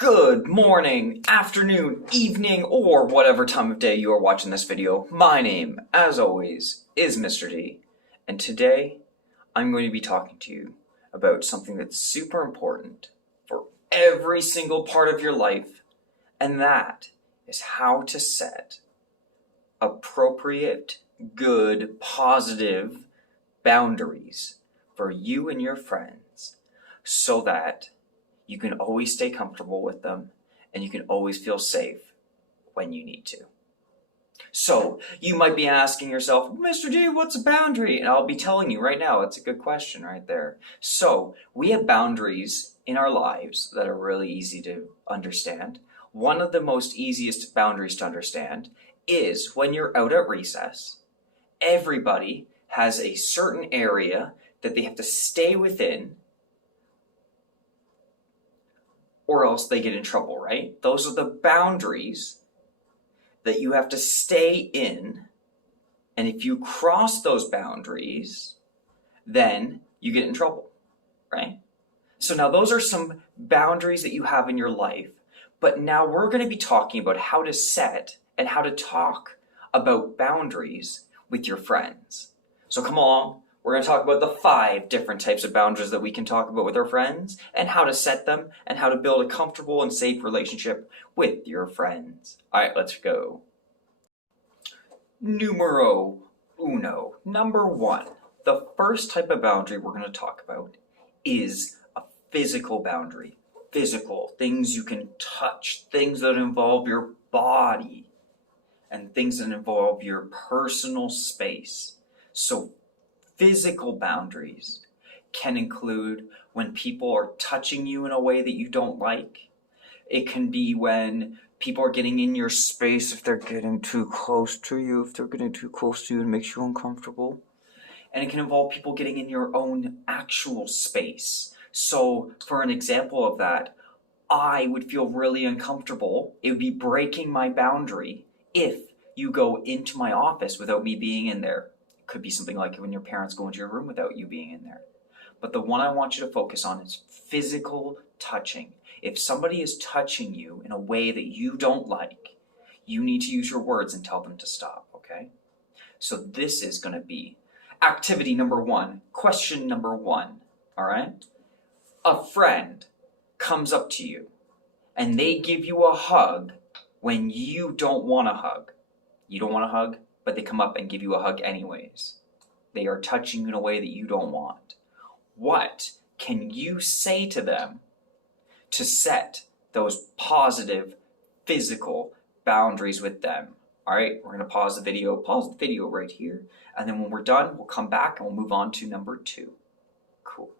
Good morning, afternoon, evening, or whatever time of day you are watching this video. My name, as always, is Mr. D, and today I'm going to be talking to you about something that's super important for every single part of your life, and that is how to set appropriate, good, positive boundaries for you and your friends so that you can always stay comfortable with them and you can always feel safe when you need to. So you might be asking yourself, Mr. D, what's a boundary? And I'll be telling you right now, it's a good question right there. So we have boundaries in our lives that are really easy to understand. One of the most easiest boundaries to understand is when you're out at recess, everybody has a certain area that they have to stay within or else they get in trouble, right? Those are the boundaries that you have to stay in. And if you cross those boundaries, then you get in trouble, right? So now those are some boundaries that you have in your life. But now we're going to be talking about how to set and how to talk about boundaries with your friends. So come along. We're going to talk about the 5 different types of boundaries that we can talk about with our friends and how to set them and how to build a comfortable and safe relationship with your friends. All right, let's go. Numero uno. Number 1. The first type of boundary we're going to talk about is a physical boundary. Physical, things you can touch, things that involve your body, and things that involve your personal space. So physical boundaries can include when people are touching you in a way that you don't like. It can be when people are getting in your space, if they're getting too close to you, it makes you uncomfortable. And it can involve people getting in your own actual space. So for an example of that, I would feel really uncomfortable. It would be breaking my boundary if you go into my office without me being in there. Could be something like when your parents go into your room without you being in there. But the one I want you to focus on is physical touching. If somebody is touching you in a way that you don't like, you need to use your words and tell them to stop, okay? So this is going to be activity number 1, question number 1, all right? A friend comes up to you and they give you a hug when you don't want a hug. You don't want a hug? But they come up and give you a hug anyways. They are touching you in a way that you don't want. What can you say to them to set those positive physical boundaries with them? All right, we're going to pause the video right here. And then when we're done, we'll come back and we'll move on to number 2. Cool.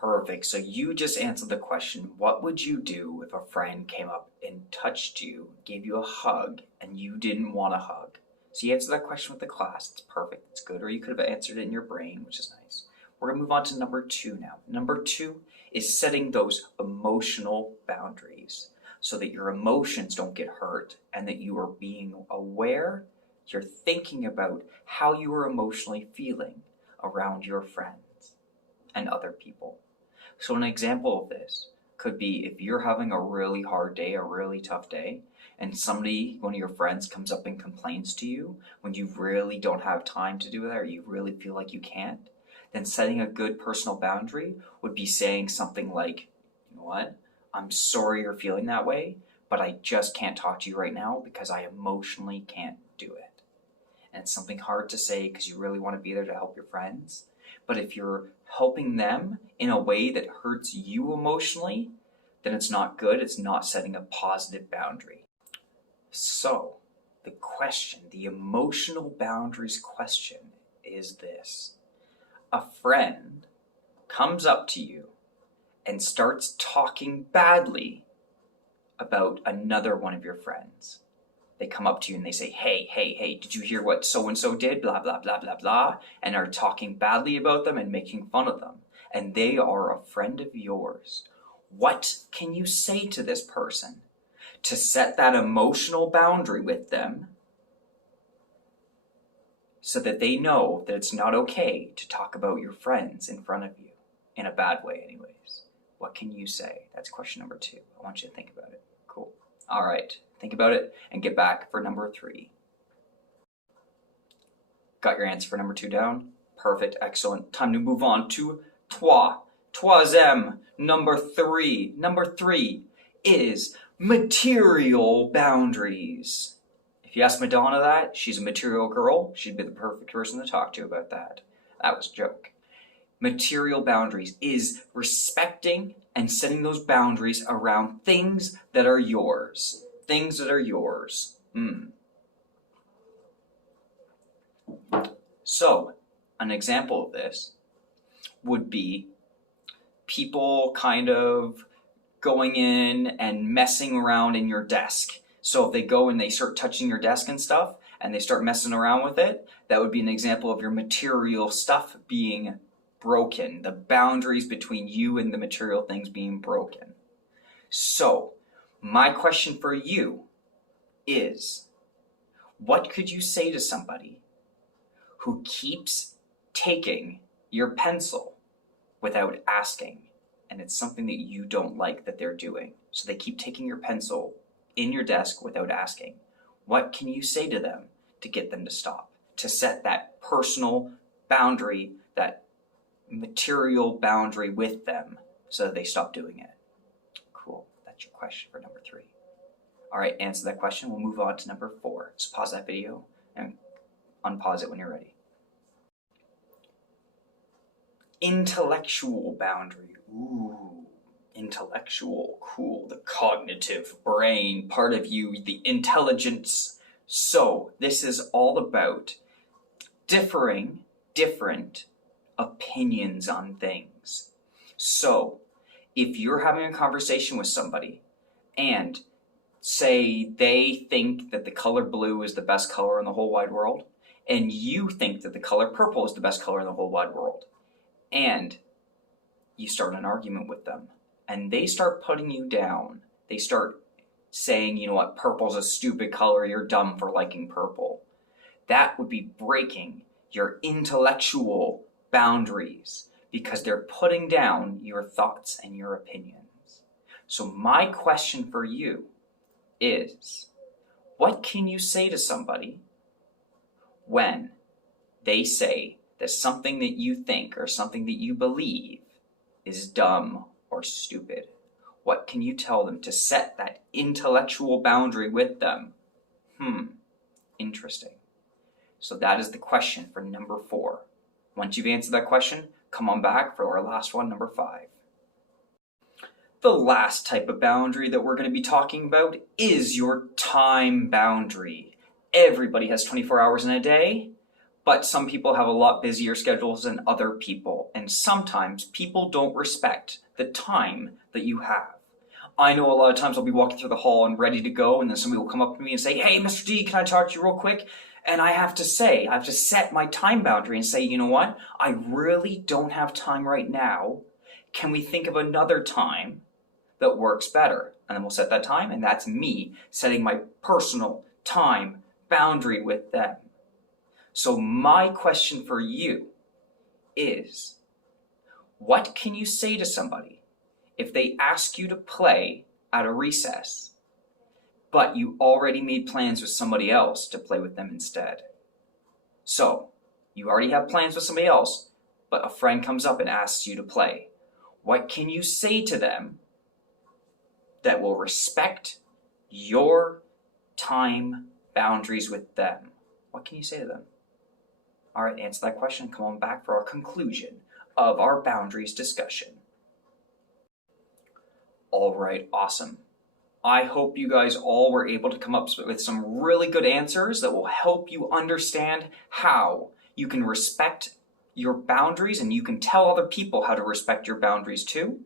Perfect. So you just answered the question, what would you do if a friend came up and touched you, gave you a hug, and you didn't want a hug? So you answered that question with the class. It's perfect. It's good. Or you could have answered it in your brain, which is nice. We're going to move on to number 2 now. Number 2 is setting those emotional boundaries so that your emotions don't get hurt and that you are being aware, you're thinking about how you are emotionally feeling around your friends and other people. So an example of this could be if you're having a really hard day, a really tough day, and somebody, one of your friends, comes up and complains to you when you really don't have time to do that or you really feel like you can't, then setting a good personal boundary would be saying something like, you know what, I'm sorry you're feeling that way, but I just can't talk to you right now because I emotionally can't do it. And it's something hard to say because you really want to be there to help your friends. But if you're helping them in a way that hurts you emotionally, then it's not good. It's not setting a positive boundary. So the question, the emotional boundaries question is this. A friend comes up to you and starts talking badly about another one of your friends. They come up to you and they say, hey, did you hear what so-and-so did? Blah, blah, blah, blah, blah. And are talking badly about them and making fun of them. And they are a friend of yours. What can you say to this person to set that emotional boundary with them so that they know that it's not okay to talk about your friends in front of you? In a bad way anyways. What can you say? That's question number 2. I want you to think about it. Cool. All right. Think about it and get back for number 3. Got your answer for number 2 down? Perfect. Excellent. Time to move on to toi. Troisième. Number 3. Number 3 is material boundaries. If you ask Madonna that, she's a material girl. She'd be the perfect person to talk to about that. That was a joke. Material boundaries is respecting and setting those boundaries around things that are yours. Things that are yours. So, an example of this would be people kind of going in and messing around in your desk. So if they go and they start touching your desk and stuff, and they start messing around with it, that would be an example of your material stuff being broken, the boundaries between you and the material things being broken. So, my question for you is, what could you say to somebody who keeps taking your pencil without asking, and it's something that you don't like that they're doing? So they keep taking your pencil in your desk without asking. What can you say to them to get them to stop? To set that personal boundary, that material boundary with them so that they stop doing it. Cool. That's your question for number 3. All right, answer that question. We'll move on to number 4. Just pause that video and unpause it when you're ready. Intellectual boundary. Ooh. Intellectual, cool, the cognitive brain part of you, the intelligence. So this is all about different opinions on things. So if you're having a conversation with somebody and say they think that the color blue is the best color in the whole wide world, and you think that the color purple is the best color in the whole wide world, and you start an argument with them, and they start putting you down. They start saying, you know what, purple's a stupid color, you're dumb for liking purple. That would be breaking your intellectual boundaries because they're putting down your thoughts and your opinions. So my question for you is, what can you say to somebody when they say that something that you think or something that you believe is dumb or stupid? What can you tell them to set that intellectual boundary with them? Interesting. So that is the question for number 4. Once you've answered that question, come on back for our last one, number 5. The last type of boundary that we're going to be talking about is your time boundary. Everybody has 24 hours in a day, but some people have a lot busier schedules than other people, and sometimes people don't respect the time that you have. I know a lot of times I'll be walking through the hall and ready to go, and then somebody will come up to me and say, hey, Mr. D, can I talk to you real quick? And I have to set my time boundary and say, you know what? I really don't have time right now. Can we think of another time that works better? And then we'll set that time, and that's me setting my personal time boundary with them. So my question for you is, what can you say to somebody if they ask you to play at a recess, but you already made plans with somebody else to play with them instead? So you already have plans with somebody else, but a friend comes up and asks you to play. What can you say to them that will respect your time boundaries with them? What can you say to them? All right, answer that question. Come on back for our conclusion of our boundaries discussion. All right, awesome. I hope you guys all were able to come up with some really good answers that will help you understand how you can respect your boundaries and you can tell other people how to respect your boundaries too.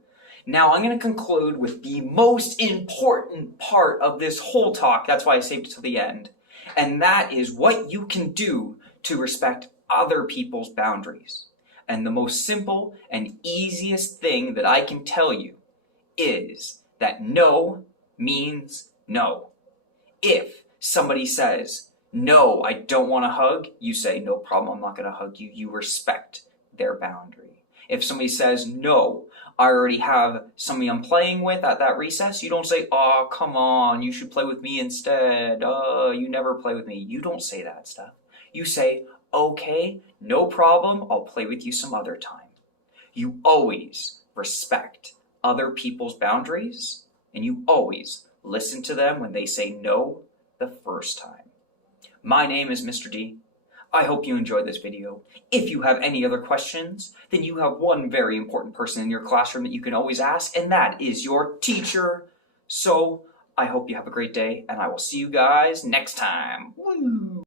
Now I'm going to conclude with the most important part of this whole talk. That's why I saved it to the end. And that is what you can do to respect other people's boundaries. And the most simple and easiest thing that I can tell you is that no means no. If somebody says, no, I don't want a hug, you say, no problem, I'm not going to hug you. You respect their boundary. If somebody says, no, I already have somebody I'm playing with at that recess, you don't say, oh, come on, you should play with me instead. You never play with me. You don't say that stuff. You say, okay, no problem, I'll play with you some other time. You always respect other people's boundaries, and you always listen to them when they say no the first time. My name is Mr. D. I hope you enjoyed this video. If you have any other questions, then you have one very important person in your classroom that you can always ask, and that is your teacher. So I hope you have a great day, and I will see you guys next time. Woo!